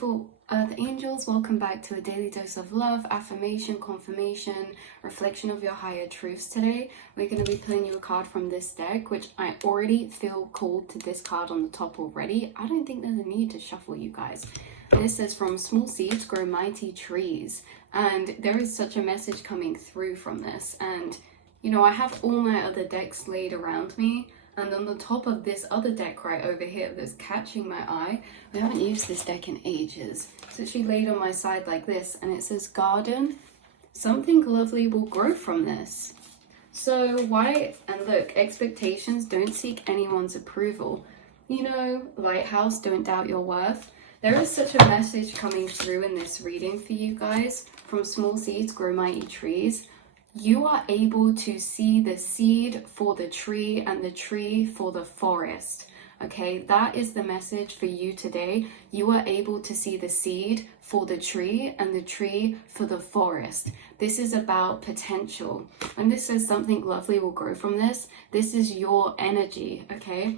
beautiful earth angels, welcome back to a daily dose of love, affirmation, confirmation, reflection of your higher truths. Today we're going to be pulling you a card from this deck, which I already feel called to this card on the top already. I don't think there's a need to shuffle, you guys. This says, from small seeds grow mighty trees, and there is such a message coming through from this. And you know, I have all my other decks laid around me, and on the top of this other deck right over here that's catching my eye, I haven't used this deck in ages. It's actually laid on my side like this, and it says garden. Something lovely will grow from this. So why, and look, expectations, don't seek anyone's approval. You know, lighthouse, don't doubt your worth. There is such a message coming through in this reading for you guys. From small seeds grow mighty trees. You are able to see the seed for the tree and the tree for the forest. Okay, that is the message for you today. You are able to see the seed for the tree and the tree for the forest. This is about potential. When this says something lovely will grow from this, this is your energy, okay?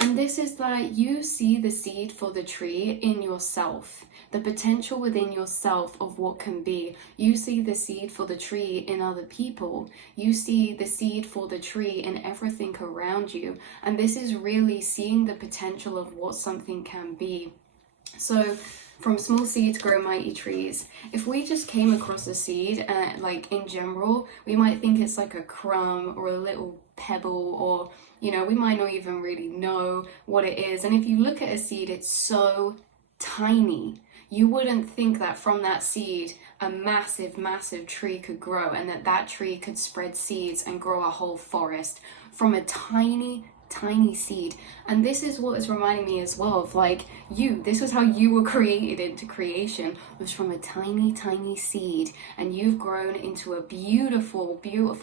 And this is that you see the seed for the tree in yourself, the potential within yourself of what can be. You see the seed for the tree in other people. You see the seed for the tree in everything around you. And this is really seeing the potential of what something can be. So from small seeds grow mighty trees. If we just came across a seed, like in general, we might think it's like a crumb or a little pebble, or you know, we might not even really know what it is. And if you look at a seed, it's so tiny. You wouldn't think that from that seed a massive tree could grow, and that tree could spread seeds and grow a whole forest from a tiny seed. And this is what is reminding me as well of, like, this was how you were created into creation, was from a tiny seed, and you've grown into a beautiful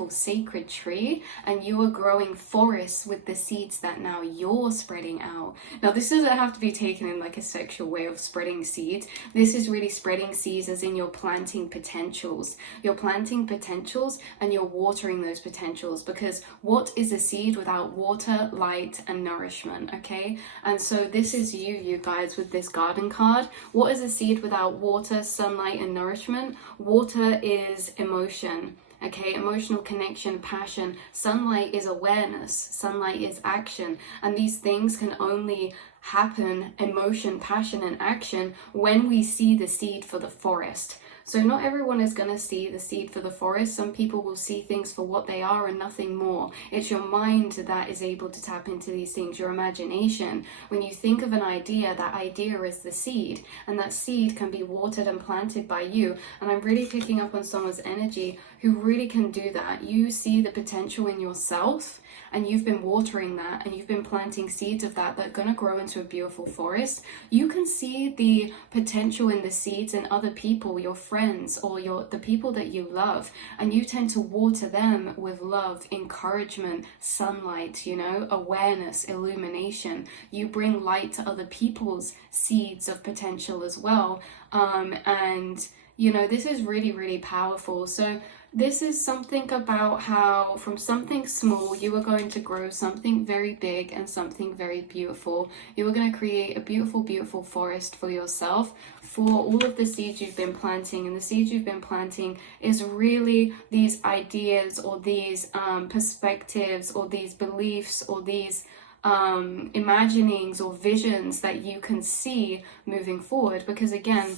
sacred tree, and you are growing forests with the seeds that now you're spreading out. Now this doesn't have to be taken in like a sexual way of spreading seeds. This is really spreading seeds as in you're planting potentials. You're planting potentials and you're watering those potentials, because what is a seed without water, light and nourishment? Okay, and so this is you guys with this garden card. What is a seed without water, sunlight and nourishment? Water is emotion, okay, emotional connection, passion. Sunlight is awareness, sunlight is action, and these things can only happen, emotion, passion and action, when we see the seed for the forest. So not everyone is going to see the seed for the forest. Some people will see things for what they are and nothing more. It's your mind that is able to tap into these things, your imagination. When you think of an idea, that idea is the seed, and that seed can be watered and planted by you. And I'm really picking up on someone's energy who really can do that. You see the potential in yourself, and you've been watering that, and you've been planting seeds of that are going to grow into a beautiful forest. You can see the potential in the seeds in other people, your friends, or the people that you love, and you tend to water them with love, encouragement, sunlight, you know, awareness, illumination. You bring light to other people's seeds of potential as well. And you know, this is really powerful. So this is something about how from something small you are going to grow something very big and something very beautiful. You are going to create a beautiful forest for yourself, for all of the seeds you've been planting. And the seeds you've been planting is really these ideas, or these perspectives, or these beliefs, or these imaginings or visions that you can see moving forward. Because again,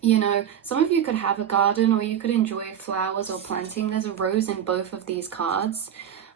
you know, some of you could have a garden, or you could enjoy flowers or planting. There's a rose in both of these cards.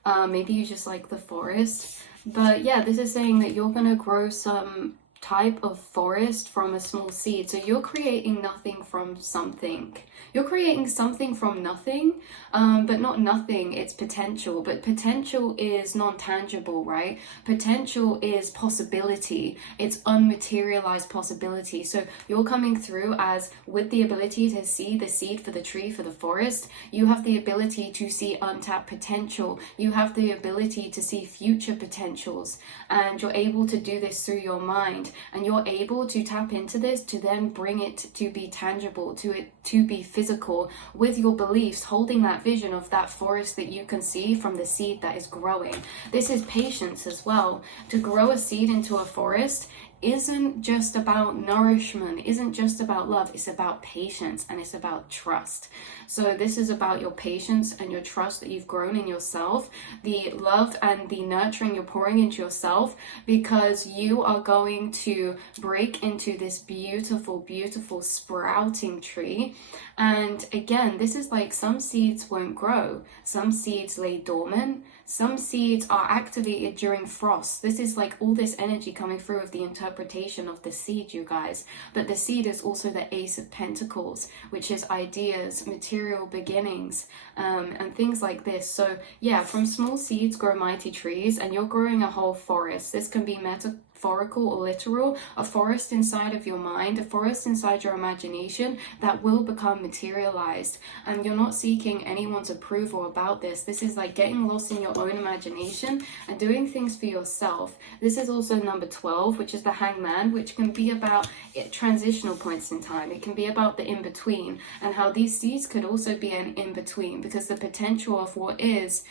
Maybe you just like the forest. But yeah, this is saying that you're going to grow some type of forest from a small seed. So you're creating nothing from something. You're creating something from nothing, but not nothing, it's potential. But potential is non-tangible, right? Potential is possibility. It's unmaterialized possibility. So you're coming through as with the ability to see the seed for the tree, for the forest. You have the ability to see untapped potential. You have the ability to see future potentials, and you're able to do this through your mind, and you're able to tap into this to then bring it to be tangible, to be physical with your beliefs, holding that vision of that forest that you can see from the seed that is growing. This is patience as well. To grow a seed into a forest isn't just about nourishment, isn't just about love. It's about patience and it's about trust. So this is about your patience and your trust that you've grown in yourself, the love and the nurturing you're pouring into yourself, because you are going to break into this beautiful, beautiful sprouting tree. And again, this is like, some seeds won't grow, some seeds lay dormant, some seeds are activated during frost. This is like all this energy coming through of the interpretation of the seed, you guys. But the seed is also the Ace of Pentacles, which is ideas, material beginnings, and things like this. So yeah, from small seeds grow mighty trees, and you're growing a whole forest. This can be metaphorical or literal, a forest inside of your mind, a forest inside your imagination that will become materialized. And you're not seeking anyone's approval about this. This is like getting lost in your own imagination and doing things for yourself. This is also number 12, which is the Hangman, which can be about transitional points in time. It can be about the in-between, and how these seeds could also be an in-between, because the potential of what is,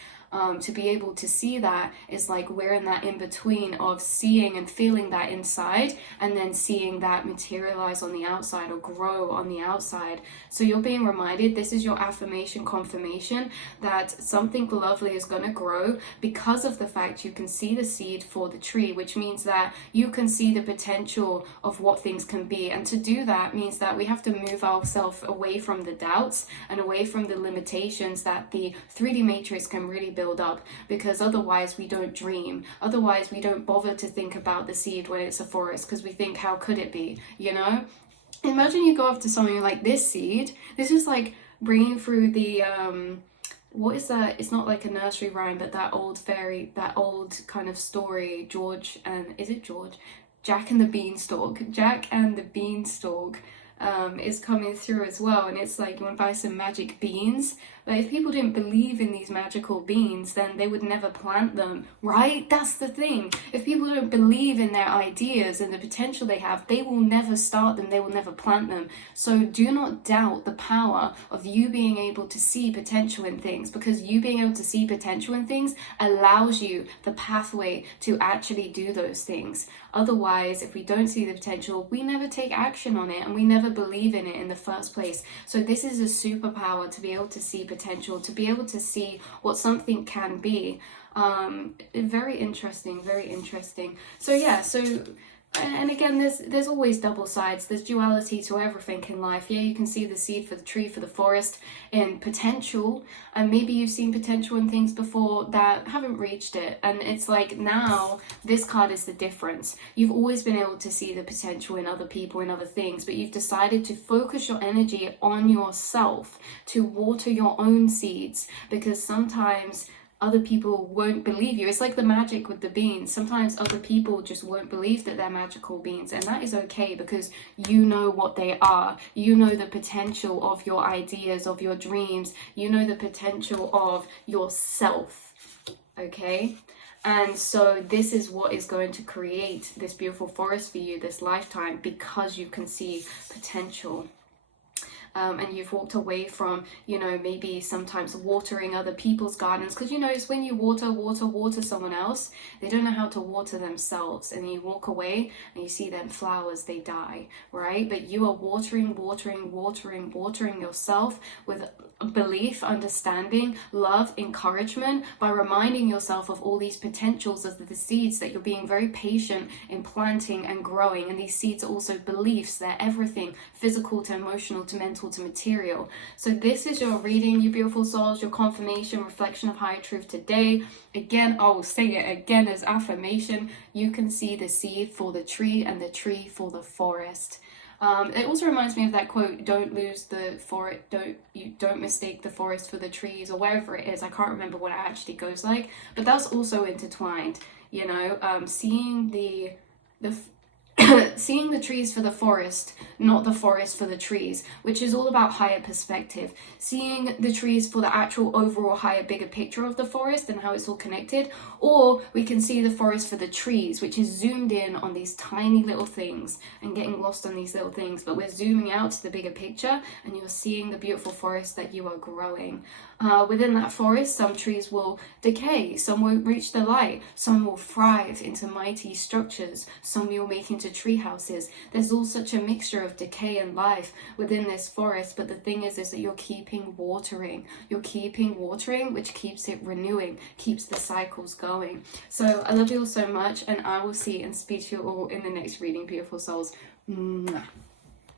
to be able to see that, is like we're in that in between of seeing and feeling that inside, and then seeing that materialize on the outside or grow on the outside. So you're being reminded, this is your affirmation confirmation, that something lovely is going to grow because of the fact you can see the seed for the tree, which means that you can see the potential of what things can be. And to do that means that we have to move ourselves away from the doubts and away from the limitations that the 3D matrix can really build up, because otherwise we don't dream, otherwise we don't bother to think about the seed when it's a forest, because we think, how could it be, you know? Imagine you go after something like this seed. This is like bringing through the what is that? It's not like a nursery rhyme, but that old fairy, that old kind of story, George and, is it George? Jack and the Beanstalk. Jack and the Beanstalk is coming through as well, and it's like, you want to buy some magic beans, but if people didn't believe in these magical beans, then they would never plant them, right? That's the thing. If people don't believe in their ideas and the potential they have, they will never start them, they will never plant them. So do not doubt the power of you being able to see potential in things, because you being able to see potential in things allows you the pathway to actually do those things. Otherwise, if we don't see the potential, we never take action on it, and we never believe in it in the first place. So this is a superpower, to be able to see potential, to be able to see what something can be. Very interesting, very interesting. So yeah, so, and again, there's always double sides, there's duality to everything in life. Yeah, you can see the seed for the tree, for the forest, in potential, and maybe you've seen potential in things before that haven't reached it, and it's like, now this card is the difference. You've always been able to see the potential in other people, in other things, but you've decided to focus your energy on yourself, to water your own seeds, because sometimes other people won't believe you. It's like the magic with the beans. Sometimes other people just won't believe that they're magical beans, and that is okay, because you know what they are. You know the potential of your ideas, of your dreams. You know the potential of yourself, okay? And so this is what is going to create this beautiful forest for you this lifetime, because you can see potential. And you've walked away from, you know, maybe sometimes watering other people's gardens, because you notice when you water someone else, they don't know how to water themselves, and you walk away and you see them flowers, they die, right? But you are watering yourself with belief, understanding, love, encouragement, by reminding yourself of all these potentials of the seeds that you're being very patient in planting and growing. And these seeds are also beliefs, they're everything, physical to emotional to mental to material. So this is your reading, you beautiful souls, your confirmation, reflection of higher truth today. Again, I will say it again as affirmation, you can see the seed for the tree and the tree for the forest. It also reminds me of that quote, don't lose the forest, don't mistake the forest for the trees, or wherever it is. I can't remember what it actually goes like, but that's also intertwined, you know, seeing the seeing the trees for the forest not the forest for the trees, which is all about higher perspective, seeing the trees for the actual overall higher, bigger picture of the forest and how it's all connected. Or we can see the forest for the trees, which is zoomed in on these tiny little things and getting lost on these little things, but we're zooming out to the bigger picture and you're seeing the beautiful forest that you are growing. Within that forest, some trees will decay, some won't reach the light, some will thrive into mighty structures, some will make into tree houses. There's all such a mixture of decay and life within this forest, but the thing is that you're keeping watering, which keeps it renewing, keeps the cycles going. So I love you all so much, and I will see and speak to you all in the next reading, beautiful souls. Mwah.